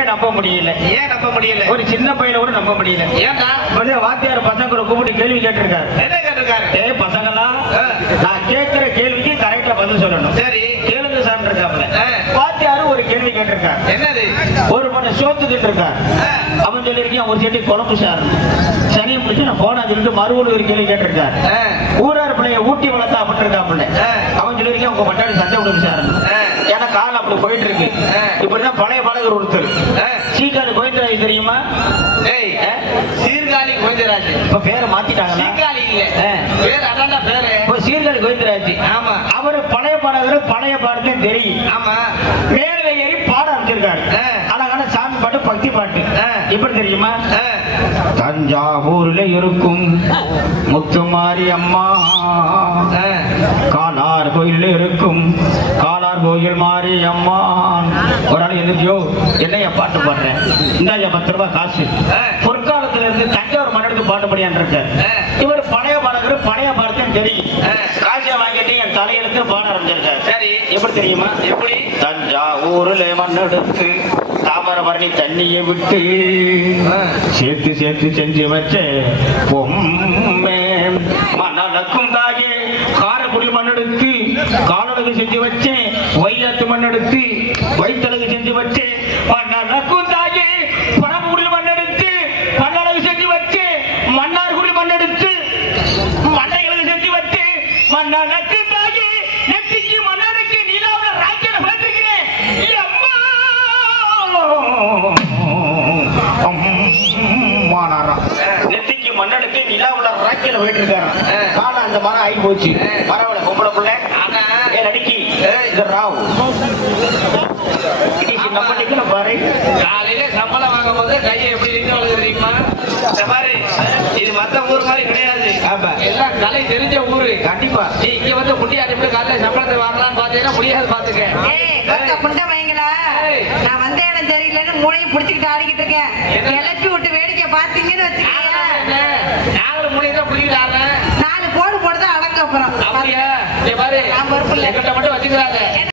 யாரையுமே நம்ப முடியல. ஏன் நம்ப முடியல? ஒரு சின்ன பையனை கூட நம்ப முடியல. இப்படியே வாத்தியார் பசங்களை கூப்பிட்டு கேள்வி கேட்டிருக்காரு. என்ன கேட்டிருக்காரு? ஏய் பசங்களா. நான் கேட்கிற கேள்விக்கு கரெக்டா பதில் சொல்லணும். சரி. கேளுங்க சார் இருக்காப்ல ஆ. வாத்தியாரு ஒரு கேள்வி கேட்டிருக்காரு. என்னது? ஒரு மணி சோத்துக்கிட்டு இருக்கார். அவன் சொல்லியிருக்கேன் ஒரு செட்டி குழம்பு சார். சனியை முடிச்சு நான் போனா சொல்லிட்டு மறுபடியும் ஒரு கேள்வி கேட்டிருக்காரு. ஊரார் பிள்ளைய ஊட்டி வளர்த்தா அப்படி இருக்காப்புல. ஆ. அவன் சொல்லியிருக்கேன் உங்க பட்டாளி சண்டை விடுங்க சார். காலம் அப்படி போயிட்டு இருக்கு. இப்படிதான் பழைய பாடகர் ஒருத்தர். சீக்காடு கோவிந்தராஜ் தெரியுமா? சீர்காழி கோவிந்தராஜ். இப்ப பேரை மாத்திட்டாங்களா? சீர்காழி இல்ல. பேர் அதான்டா பேரு. இப்ப சீர்காழி கோவிந்தராஜ். ஆமா. அவரு பழைய பாடகர் பழைய பாடத்தே தெரியும். ஆமா. மேல ஏறி பாட அமைச்சிருக்காரு. அழகான சாமி பாட்டு பக்தி பாட்டு. ஆ. எப்படி தெரியுமா. தஞ்சாவூர்ல இருக்கும் முத்துமாரி அம்மா. காலார் கோயில் இருக்கும் காலார் கோயில் மாரி அம்மா ஒரு ஆள் எதிர்த்தியோ என்னையா பாட்டு பாடுறேன் இந்தாயா பத்து ரூபாய் காசு. பொற்காலத்துல இருந்து தஞ்சாவூர் மன்னருக்கு பாட்டு படியான் இருக்கார் ஆ. இவர் பழைய பாடகர் பழைய பாடத்தையும் தெரியும். காசியா வாங்கிட்டு என் தலையெழுத்து பாட ஆரம்பிச்சிருக்காரு சரி எப்படி தெரியுமா எப்படி தஞ்சாவூர்ல மண்ணெடுத்து தாமரபரணி தண்ணியை விட்டு. சேர்த்து சேர்த்து செஞ்சு வச்ச பொம்மை மணலக்கும் தாயே காரக்குடி மண்ணெடுத்து காலடகு செஞ்சு வச்சேன் வைத்தலகு செஞ்சு வச்சேன் மணலக்கும் தாயே பரமக்குடி மண்ணெடுத்து பல்லடகு செஞ்சு வச்சேன் மன்னார்குடி மண்ணெடுத்து மண்டைகளுக்கு செஞ்சு வச்சு மண்ணனுக்கு தாயி நெத்திக்கு மன்னனுக்கு நிலாவில் ராக்கில பார்த்துக்கிறேன். நெத்திக்கு மன்னனுக்கு நிலாவுல ராக்கில போயிட்டு இருக்காரு காலம் அந்த மரம் ஆகி போச்சு பரவாயில்ல பொம்பளை பிள்ளை. நடிக்கி? இது ராவ். இன்னைக்கு நம்ம காலையில சம்பளம் வாங்கும் போது கையை எப்படி நின்று தெரியுமா இந்த மாதிரி இது மத்த ஊர் மாதிரி கிடையாது ஆமா. எல்லாம் கலை தெரிஞ்ச ஊரு கண்டிப்பா நீ இங்க வந்து முட்டியாட்டி போய் காலையில சம்பளத்தை வாங்கலாம்னு பாத்தீங்கன்னா முடியாது பாத்துக்க புண்டை வைங்களா? நான் வந்த இடம் சரியில்லைன்னு மூளையும் பிடிச்சுக்கிட்டு ஆடிக்கிட்டு இருக்கேன். என்ன? கிளப்பி விட்டு வேடிக்கை பார்த்தீங்கன்னு வச்சுக்கோங்க. நாங்களும் முடியதான் புரியுதாங்க நாலு போடு போட்டுதான் அடங்க அப்புறம். அப்படியா இங்க பாரு நான் பொறுப்பு இல்லை. மட்டும் வச்சுக்கிறாங்க